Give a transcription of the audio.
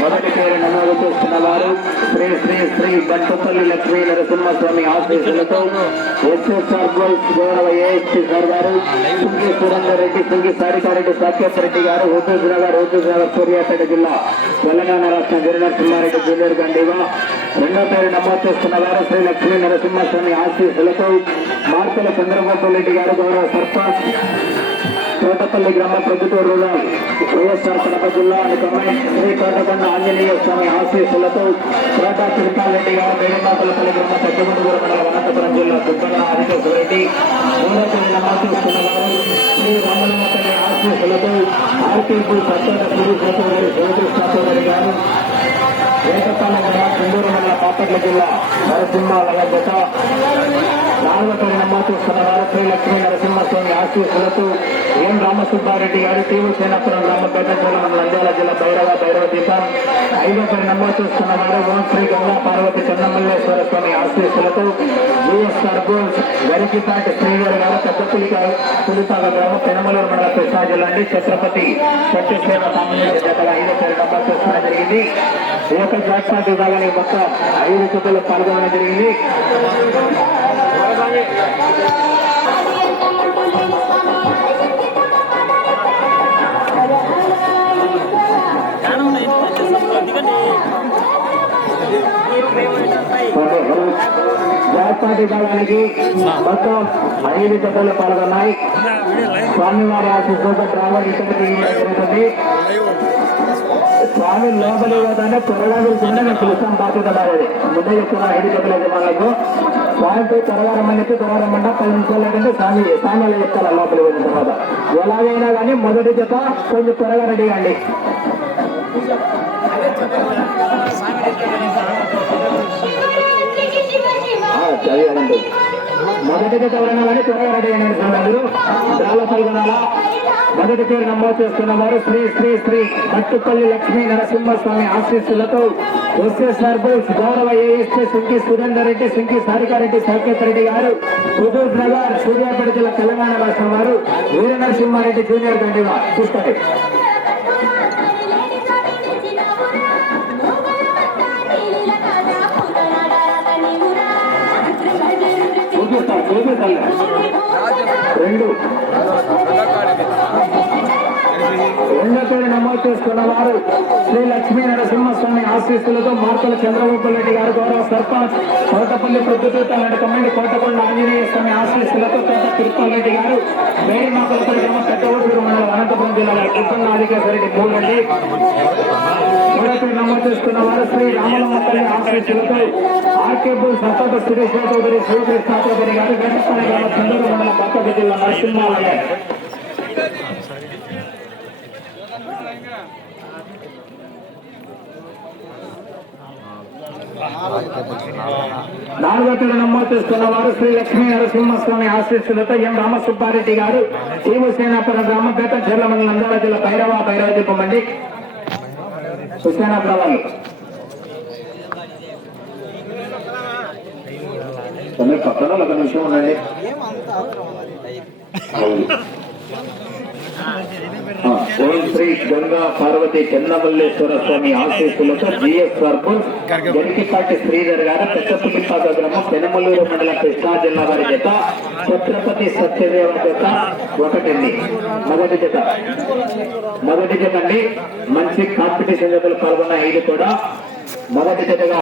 మొదటి పేరు నమోదు చేస్తున్న వారు శ్రీ శ్రీ శ్రీ బంటుపల్లి లక్ష్మీ నరసింహస్వామి ఆశీస్సులతో ఎస్ఎస్ఆర్ గోల్స్ గౌరవ ఏఎస్పీ సార్ గారు సుంగి సురేందర్ రెడ్డి సింగి సారికారెడ్డి సాకేత్ రెడ్డి గారు హుదూజ్ నగర్ హుదూజ్ నగర్ సూర్యాపేట జిల్లా తెలంగాణ రాష్ట్రం గిరినరసింహారెడ్డి జూనియర్ గండిగా రెండో పేరు నమోదు చేస్తున్న వారు శ్రీ లక్ష్మీ నరసింహస్వామి ఆశీస్సులతో మార్తల చంద్రబాబు రెడ్డి గారు గౌరవ సర్పంచ్. తోటపల్లి గ్రామ ప్రభుత్వ రూరల్ వైఎస్ఆర్ కడప జిల్లా అనుకమై శ్రీ తోటకొండ ఆంజనేయ స్వామి ఆశీస్సులతో కోట తిరుపాలరెడ్డి గారు బేడమాపలపల్లి గ్రామ పెద్దగుండూరు మండలం అనంతపురం జిల్లా దుబ్బన్న హరికేశ్వర రెడ్డి మూడోపల్లి నమోదిస్తున్న వారు శ్రీ రామలమ్మపల్లి ఆశీస్సులతో ఆర్టీపీ సత్తోట సిరి సోదరి శివకృష్ణ గారు ఏకపాలెం గ్రామ కుందూరు మండల పాపట్ల జిల్లా నరసింహాల జత. నాలుగో పేరు నమోదు వారు శ్రీ లక్ష్మీ నరసింహస్వామి ఆశీస్సులతో ఎం రామసుబ్బారెడ్డి గారు టీవీ సేనాపురం గ్రామ పేటచోళం నంద్యాల జిల్లా భైరవ భైరవ దీపం ఐదో పేరు వారు ఓం శ్రీ గంగా పార్వతి చెన్నమల్లేశ్వర స్వామి ఆశీస్సులతో జిఎస్ఆర్ గోల్స్ గరికిపాటి శ్రీగారు గారు పెద్దపులి పులిపాక గ్రామం పెనమలూరు మండల కృష్ణా జిల్లా అండి. ఛత్రపతి సత్యసేన కాంబినేషన్ జతగా ఐదో పేరు నమోదు జరిగింది. ఈ యొక్క జాక్పాట్ విభాగానికి మొత్తం ఐదు జతలు పాల్గొనడం జరిగింది. జాక్పాట్ విభాగానికి మొత్తం ఐదు జతలు పాల్గొన్నాయి స్వామివారి ఆశీస్సులతో ఇక్కడికి జరుగుతుంది స్వామి లోపలి పోతానే త్వరగా చిన్న నేను పిలుస్తాం బాధ్యత బాధ్యత ముందే చెప్తున్నా ఐదు జతల యజమానులకు స్వామిపై త్వరగా రమ్మని చెప్పి త్వరగా రమ్మంటే పది నిమిషాలు లేదంటే స్వామి స్వామి అలా చెప్తారు లోపలికి వెళ్ళిన తర్వాత. ఎలాగైనా కానీ మొదటి జత కొంచెం త్వరగా రెడీ అండి మొదటి జత ఎవరైనా కానీ త్వరగా రెడీ అయిన అందరూ. డ్రాలో పాల్గొనాలా మొదటి పేరు నమోదు చేస్తున్న వారు శ్రీ శ్రీ శ్రీ మట్టుపల్లి లక్ష్మీ నరసింహస్వామి ఆశీస్సులతో ఎస్ఎస్ఆర్ బోస్ గౌరవ ఏఎస్పీ సింకి సురేందర్ రెడ్డి సింకి సారికారెడ్డి సాకేత్ రెడ్డి గారు హుజూర్ నగర్ సూర్యాపేట జిల్లా తెలంగాణ రాష్ట్రం వారు వీర నరసింహారెడ్డి జూనియర్ గండివా చూస్తారు రెండు. రెండో నమోదు చేసుకున్న వారు శ్రీ లక్ష్మీ నరసింహస్వామి ఆశీస్సులతో మార్తల చంద్రబాబు రెడ్డి గారు గౌరవ సర్పంచ్ కోటపల్లి ప్రొద్దుతూత నడకమండి కోటకొండ ఆంజనేయ స్వామి ఆశీస్సులతో తోట తిరుపతి రెడ్డి గారు వేడి మాకలపల్లి గ్రామ పెద్ద ఊరు మండలం అనంతపురం జిల్లాలో కృష్ణ అధికారి మూడండి మూడో నమోదు చేసుకున్న వారు శ్రీ రామలమ్మ తల్లి ఆశీస్సులతో ఆర్కేబుల్ సత్తోట సురేష్ చౌదరి శ్రీకృష్ణ చౌదరి గారు వేటపాలెం గ్రామ చంద్రబాబు మండలం పక్కన జిల్లా నరసింహాలయ. నాలుగో పేరు నమోదు చేసుకున్న వారు శ్రీ లక్ష్మీ నరసింహస్వామి ఆశీస్సులతో ఎం రామసుబ్బారెడ్డి గారు శివసేనాపురం గ్రామ పేట చెర్ల మండలం నంద్యాల జిల్లా భైరవ భైరవ దీపం అండి. సుసేనాపురం వాళ్ళు. తొమ్మిది పక్కన ఒక నిమిషం ఉండండి. ఓం శ్రీ గంగా పార్వతి చెన్నమల్లేశ్వర స్వామి ఆశీస్సులతో జిఎస్ఆర్ గరికిపాటి శ్రీధర్ గారు పెద్దపులిపాక గ్రామం పెనమలూరు మండల కృష్ణా జిల్లా వారి జత ఛత్రపతి సత్యదేవ జత ఒకటండి మొదటి జత మొదటి జత అండి. మంచి కాంపిటీషన్ జతలు పాల్గొన్న ఐదు కూడా. మొదటి జతగా